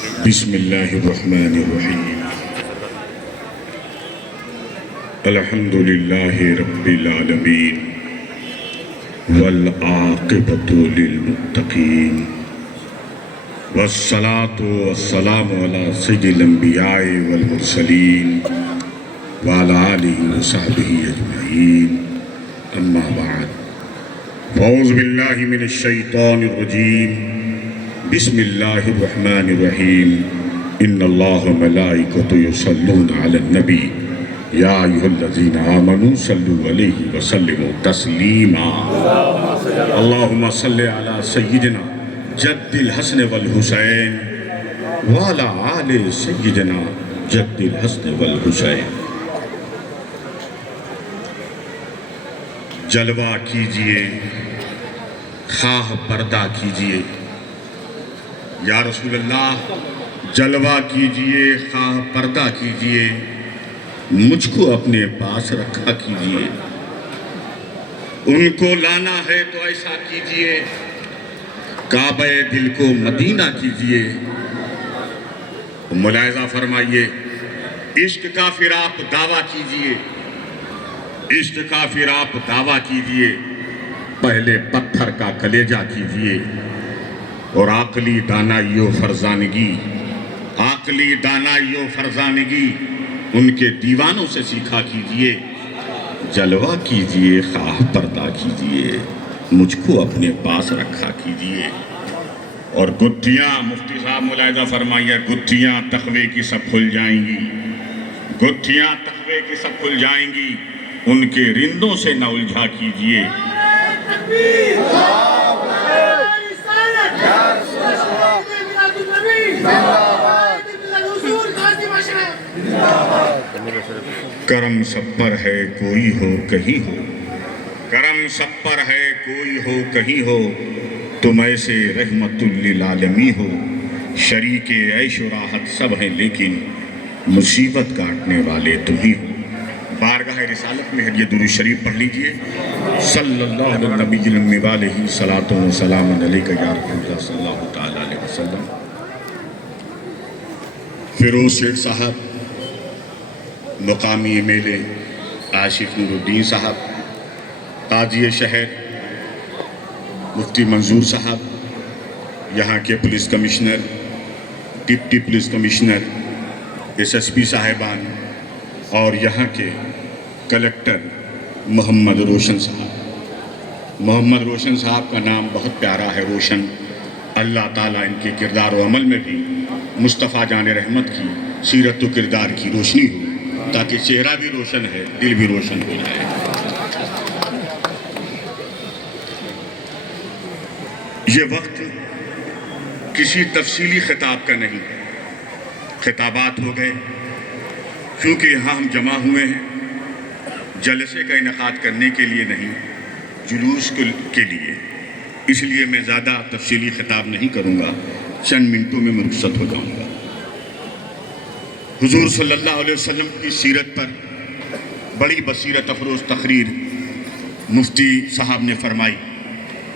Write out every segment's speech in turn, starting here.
بسم اللہ الرحمن الرحیم الحمد للہ رب العالمین والعاقبۃ للمتقین والصلاة والسلام علی سید الانبیاء والمرسلین وعلی آلہ وصحبہ اجمعین اما بعد اعوذ باللہ من الشیطان الرجیم بسم اللہ الرحمن الرحیم ان اللہ ملائکۃ یصلون علی النبی یا ایھا الذین آمنوا صلوا علیہ وسلموا تسلیما اللہم صل علی سیدنا جد الحسن والحسین وعلی آل سیدنا جد الحسن والحسین۔ جلوہ کیجئے خواہ پردہ کیجئے، یا رسول اللہ جلوہ کیجئے خواہ پردہ کیجئے، مجھ کو اپنے پاس رکھا کیجئے، ان کو لانا ہے تو ایسا کیجئے، کعبہ دل کو مدینہ کیجئے۔ ملاحظہ فرمائیے، عشق کا پھر آپ دعویٰ کیجئے، عشق کا پھر آپ دعویٰ کیجئے، پہلے پتھر کا کلیجہ کیجئے، اور عقلی دانائی و فرزانگی، عقلی دانائی و فرزانگی ان کے دیوانوں سے سیکھا کیجئے۔ جلوہ کیجئے خواہ پردہ کیجئے، مجھ کو اپنے پاس رکھا کیجئے۔ اور گتھیاں، مفتی صاحب ملاحظہ فرمائیے، گتھیاں تقوی کی سب کھل جائیں گی، گتھیاں تقوی کی سب کھل جائیں گی، ان کے رندوں سے نہ الجھا کیجئے۔ کرم سب پر ہے کوئی ہو کہیں ہو، کرم سب پر ہے کوئی ہو کہیں ہو، تم ایسے رحمت للعالمین ہو۔ شریک عیش و راحت سب ہیں لیکن مصیبت کاٹنے والے تم ہی ہو۔ بارگاہ رسالت میں یہ درود شریف پڑھ لیجئے۔ صلی اللہ علیہ نبی الامی علیہ صلاۃ و سلام علیکہ یا رسول اللہ صلی اللہ تعالیٰ علیہ وسلم۔ فیروز سیٹھ صاحب، مقامی ایم ایل اے عاشق نور الدین صاحب، قاضی شہر مفتی منظور صاحب، یہاں کے police commissioner, deputy police commissioner, S S P صاحبان، اور یہاں کے کلکٹر محمد روشن صاحب۔ محمد روشن صاحب کا نام بہت پیارا ہے، روشن۔ اللہ تعالیٰ ان کے کردار و عمل میں بھی مصطفیٰ جان رحمت کی سیرت و کردار کی روشنی ہو، تاکہ چہرہ بھی روشن ہے، دل بھی روشن ہو جائے۔ یہ وقت کسی تفصیلی خطاب کا نہیں، خطابات ہو گئے، کیونکہ یہاں ہم جمع ہوئے ہیں جلسے کا انعقاد کرنے کے لیے نہیں، جلوس کے لیے، اس لیے میں زیادہ تفصیلی خطاب نہیں کروں گا، چند منٹوں میں رخصت ہو جاؤں گا۔ حضور صلی اللہ علیہ وسلم کی سیرت پر بڑی بصیرت افروز تقریر مفتی صاحب نے فرمائی،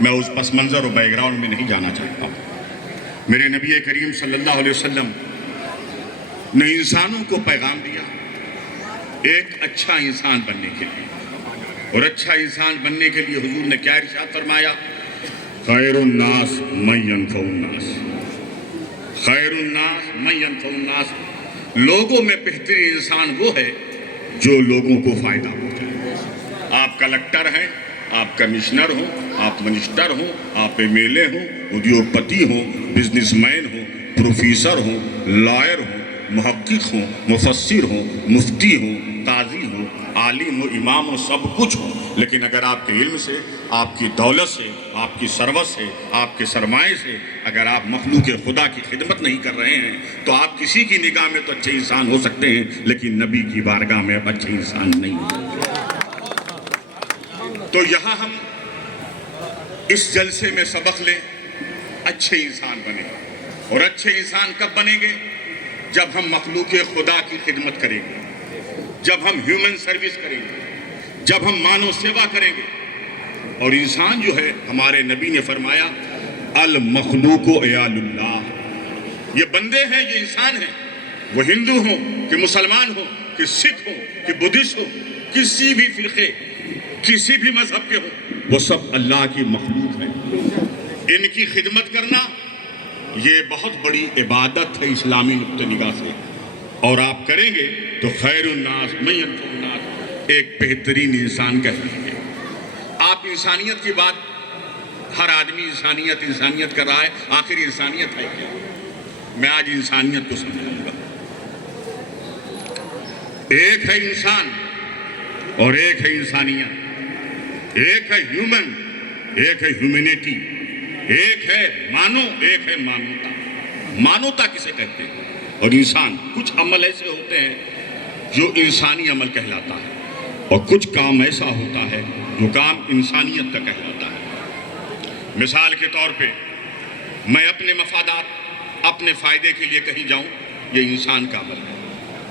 میں اس پس منظر و بیک گراؤنڈ میں نہیں جانا چاہتا ہوں۔ میرے نبی کریم صلی اللہ علیہ وسلم نے انسانوں کو پیغام دیا ایک اچھا انسان بننے کے لیے، اور اچھا انسان بننے کے لیے حضور نے کیا ارشاد فرمایا؟ خیر الناس من ینفع الناس، خیر الناس من ینفع الناس، لوگوں میں بہترین انسان وہ ہے جو لوگوں کو فائدہ پہنچائے۔ آپ کلکٹر ہیں، آپ کمشنر ہوں، آپ منسٹر ہوں، آپ ایم ایل اے ہوں، ادیوگپتی ہوں، بزنس مین ہوں، پروفیسر ہوں، لائر ہوں، محقق ہوں، مفسر ہوں، مفتی ہوں، قاضی ہوں، عالم و امام و سب کچھ ہوں، لیکن اگر آپ کے علم سے، آپ کی دولت سے، آپ کی ثروت سے، آپ کے سرمایے سے اگر آپ مخلوق خدا کی خدمت نہیں کر رہے ہیں تو آپ کسی کی نگاہ میں تو اچھے انسان ہو سکتے ہیں، لیکن نبی کی بارگاہ میں اب اچھے انسان نہیں ہو سکتے۔ تو یہاں ہم اس جلسے میں سبق لیں، اچھے انسان بنیں، اور اچھے انسان کب بنیں گے؟ جب ہم مخلوق خدا کی خدمت کریں گے، جب ہم ہیومن سروس کریں گے، جب ہم مانو سیوا کریں گے۔ اور انسان جو ہے، ہمارے نبی نے فرمایا المخلوق عیال اللہ، یہ بندے ہیں، یہ انسان ہیں، وہ ہندو ہوں کہ مسلمان ہوں کہ سکھ ہوں کہ بدھسٹ ہوں، کسی بھی فرقے، کسی بھی مذہب کے ہوں، وہ سب اللہ کی مخلوق ہیں۔ ان کی خدمت کرنا یہ بہت بڑی عبادت ہے اسلامی نقطہ نگاہ سے، اور آپ کریں گے تو خیر الناس من ينفع الناس، ایک بہترین انسان کہلائیں گے۔ آپ انسانیت کی بات، ہر آدمی انسانیت کر رہا ہے، آخر انسانیت ہے کیا؟ میں آج انسانیت کو سمجھاؤں گا۔ ایک ہے انسان اور ایک ہے انسانیت، ایک ہے ہیومن، ایک ہے ہیومینٹی، ایک ہے مانو، ایک ہے مانوتا۔ مانوتا کسے کہتے ہیں؟ اور انسان، کچھ عمل ایسے ہوتے ہیں جو انسانی عمل کہلاتا ہے، اور کچھ کام ایسا ہوتا ہے جو کام انسانیت کا کہلاتا ہے۔ مثال کے طور پہ میں اپنے مفادات، اپنے فائدے کے لیے کہیں جاؤں، یہ انسان کا عمل ہے۔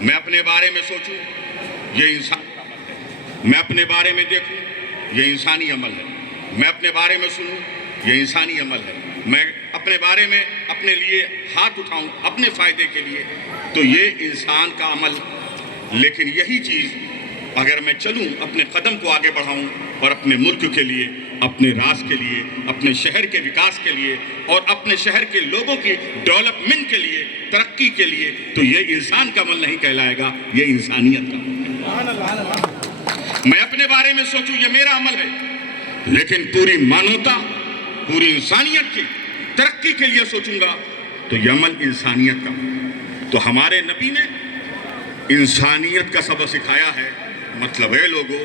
میں اپنے بارے میں سوچوں، یہ انسان کا عمل ہے۔ میں اپنے بارے میں دیکھوں، یہ انسانی عمل ہے۔ میں اپنے بارے میں سنوں، یہ انسانی عمل ہے۔ میں اپنے بارے میں اپنے لیے ہاتھ اٹھاؤں اپنے فائدے کے لیے، تو یہ انسان کا عمل۔ لیکن یہی چیز اگر میں چلوں، اپنے قدم کو آگے بڑھاؤں اور اپنے ملک کے لیے، اپنے راز کے لیے، اپنے شہر کے وکاس کے لیے اور اپنے شہر کے لوگوں کی ڈیولپمنٹ کے لیے، ترقی کے لیے، تو یہ انسان کا عمل نہیں کہلائے گا، یہ انسانیت کا عمل ہے۔ میں اپنے بارے میں سوچوں، یہ میرا عمل ہے، لیکن پوری مانوتا، پوری انسانیت کی ترقی کے لیے سوچوں گا تو یہ عمل انسانیت کا۔ تو ہمارے نبی نے انسانیت کا سبق سکھایا ہے۔ مطلب ہے لوگوں،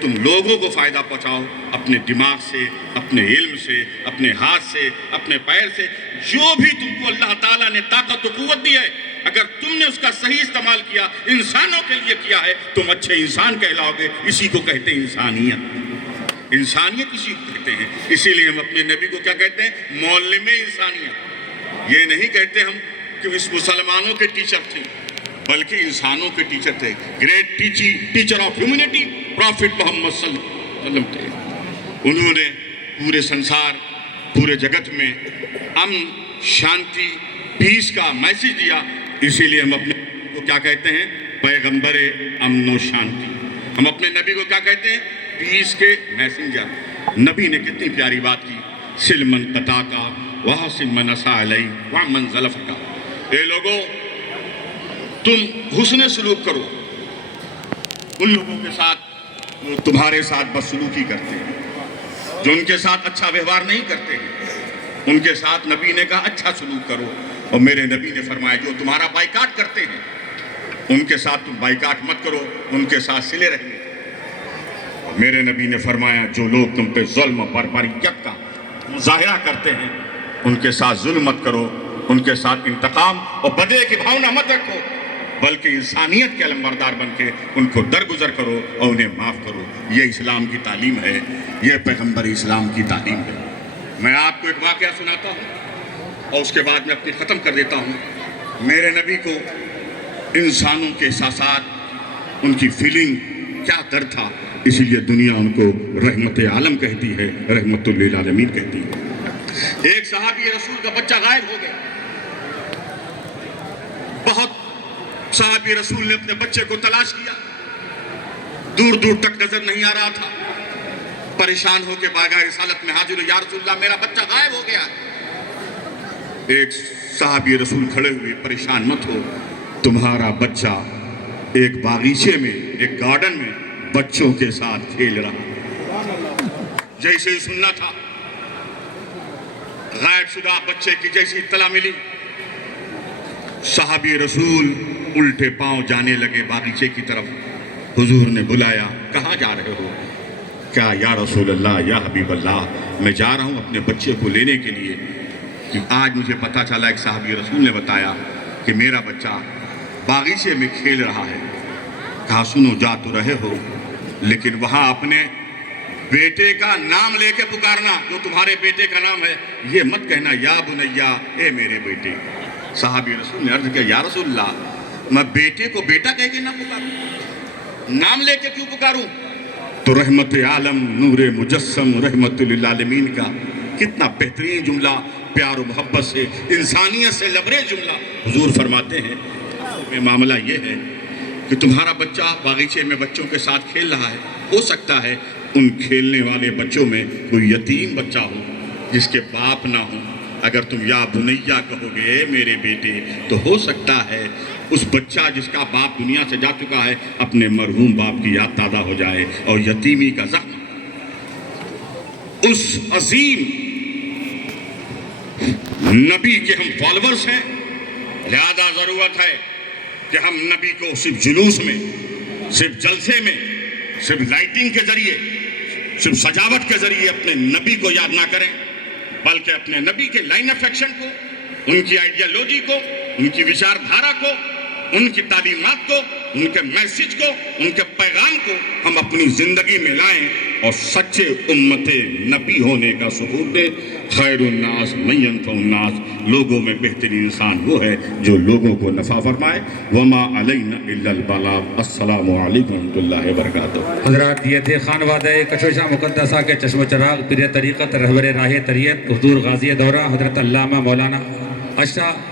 تم لوگوں کو فائدہ پہنچاؤ، اپنے دماغ سے، اپنے علم سے، اپنے ہاتھ سے، اپنے پیر سے، جو بھی تم کو اللہ تعالیٰ نے طاقت و قوت دی ہے، اگر تم نے اس کا صحیح استعمال کیا، انسانوں کے لیے کیا ہے، تم اچھے انسان کہلاؤ گے۔ اسی کو کہتے ہیں انسانیت۔ انسانیت اسی کو کہتے ہیں۔ اسی لیے ہم اپنے نبی کو کیا کہتے ہیں؟ معلم انسانیت۔ یہ نہیں کہتے ہم کہ اس مسلمانوں کے ٹیچر تھے، بلکہ انسانوں کے ٹیچر تھے۔ Great teacher of humanity prophet Muhammad صلی اللہ علیہ وسلم تھے۔ انہوں نے پورے سنسار، پورے جگت میں امن، شانتی، پیس کا میسیج دیا۔ اسی لیے ہم اپنے کو کیا کہتے ہیں؟ پیغمبر امن و شانتی۔ ہم اپنے نبی کو کیا کہتے ہیں؟ پیس کے میسنجر۔ نبی نے کتنی پیاری بات کی، سلمن قطع کا وحسن من اساء علیہ ومن ظلف کا۔ اے لوگوں، تم حسن سلوک کرو ان لوگوں کے ساتھ جو تمہارے ساتھ بدسلوکی کرتے ہیں، جو ان کے ساتھ اچھا ویوہار نہیں کرتے ہیں، ان کے ساتھ نبی نے کہا اچھا سلوک کرو۔ اور میرے نبی نے فرمایا جو تمہارا بائیکاٹ کرتے ہیں، ان کے ساتھ تم بائیکاٹ مت کرو، ان کے ساتھ سلے رہیے۔ اور میرے نبی نے فرمایا جو لوگ تم پہ ظلم اور بربریت کا مظاہرہ کرتے ہیں، ان کے ساتھ ظلم مت کرو، ان کے ساتھ انتقام اور بدلے کی بھاؤنا مت رکھو، بلکہ انسانیت کے علمبردار بن کے ان کو درگزر کرو اور انہیں معاف کرو۔ یہ اسلام کی تعلیم ہے، یہ پیغمبر اسلام کی تعلیم ہے۔ میں آپ کو ایک واقعہ سناتا ہوں اور اس کے بعد میں اپنی ختم کر دیتا ہوں۔ میرے نبی کو انسانوں کے احساسات، ان کی فیلنگ کیا درد تھا، اسی لیے دنیا ان کو رحمت عالم کہتی ہے، رحمت للعالمین کہتی ہے۔ ایک صحابی رسول کا بچہ غائب ہو گیا۔ بہت صحابی رسول نے اپنے بچے کو تلاش کیا، دور دور تک نظر نہیں آ رہا تھا۔ پریشان ہو کے بارگاہ رسالت میں حاضر، یا رسول اللہ میرا بچہ غائب ہو گیا۔ ایک صحابی رسول کھڑے ہوئے، پریشان مت ہو، تمہارا بچہ ایک باغیچے میں، ایک گارڈن میں بچوں کے ساتھ کھیل رہا۔ جیسے ہی سننا تھا، غائب شدہ بچے کی جیسی اطلاع ملی، صحابی رسول الٹے پاؤں جانے لگے باغیچے کی طرف۔ حضور نے بلایا، کہاں جا رہے ہو؟ کیا یا رسول اللہ، یا حبیب اللہ، میں جا رہا ہوں اپنے بچے کو لینے کے لیے، کہ آج مجھے پتہ چلا ایک صحابی رسول نے بتایا کہ میرا بچہ باغیچے میں کھیل رہا ہے۔ کہا سنو، جا تو رہے ہو، لیکن وہاں اپنے بیٹے کا نام لے کے پکارنا، جو تمہارے بیٹے کا نام ہے، یہ مت کہنا یا بنیا، اے میرے بیٹے۔ صحابی رسول نے عرض کیا، یا رسول اللہ، میں بیٹے کو بیٹا کہہ کے نہ پکاروں، نام لے کے کیوں پکاروں؟ تو رحمت عالم، نور مجسم، رحمت للعالمین کا کتنا بہترین جملہ، پیار و محبت سے، انسانیت سے لبریز جملہ حضور فرماتے ہیں کہ معاملہ یہ ہے کہ تمہارا بچہ باغیچے میں بچوں کے ساتھ کھیل رہا ہے، ہو سکتا ہے ان کھیلنے والے بچوں میں کوئی یتیم بچہ ہو جس کے باپ نہ ہو۔ اگر تم یا بنیا کہو گے میرے بیٹے، تو ہو سکتا ہے اس بچہ جس کا باپ دنیا سے جا چکا ہے اپنے مرحوم باپ کی یاد تازہ ہو جائے، اور یتیمی کا زخم اس عظیم نبی کے ہم فالورز ہیں، لہذا ضرورت ہے کہ ہم نبی کو صرف جلوس میں، صرف جلسے میں، صرف لائٹنگ کے ذریعے، صرف سجاوٹ کے ذریعے اپنے نبی کو یاد نہ کریں، بلکہ اپنے نبی کے لائن آف ایکشن کو، ان کی آئیڈیالوجی کو، ان کی وچار دھارا کو، ان کی تعلیمات کو، ان کے میسج کو، ان کے پیغام کو ہم اپنی زندگی میں لائیں اور سچے امت نبی ہونے کا ثبوت دیں۔ خیر الناس من ینفع الناس، لوگوں میں بہترین انسان وہ ہے جو لوگوں کو نفع فرمائے۔ وما علینا الا البلاغ۔ السلام علیکم ورحمۃ اللہ وبرکاتہ۔ حضرات یہ تھے خانوادہ کشوشہ مقدسہ کے چشم و چراغ، پیر طریقت، رہبر راہ طریقت، حضور غازی دورہ حضرت علامہ مولانا اشرف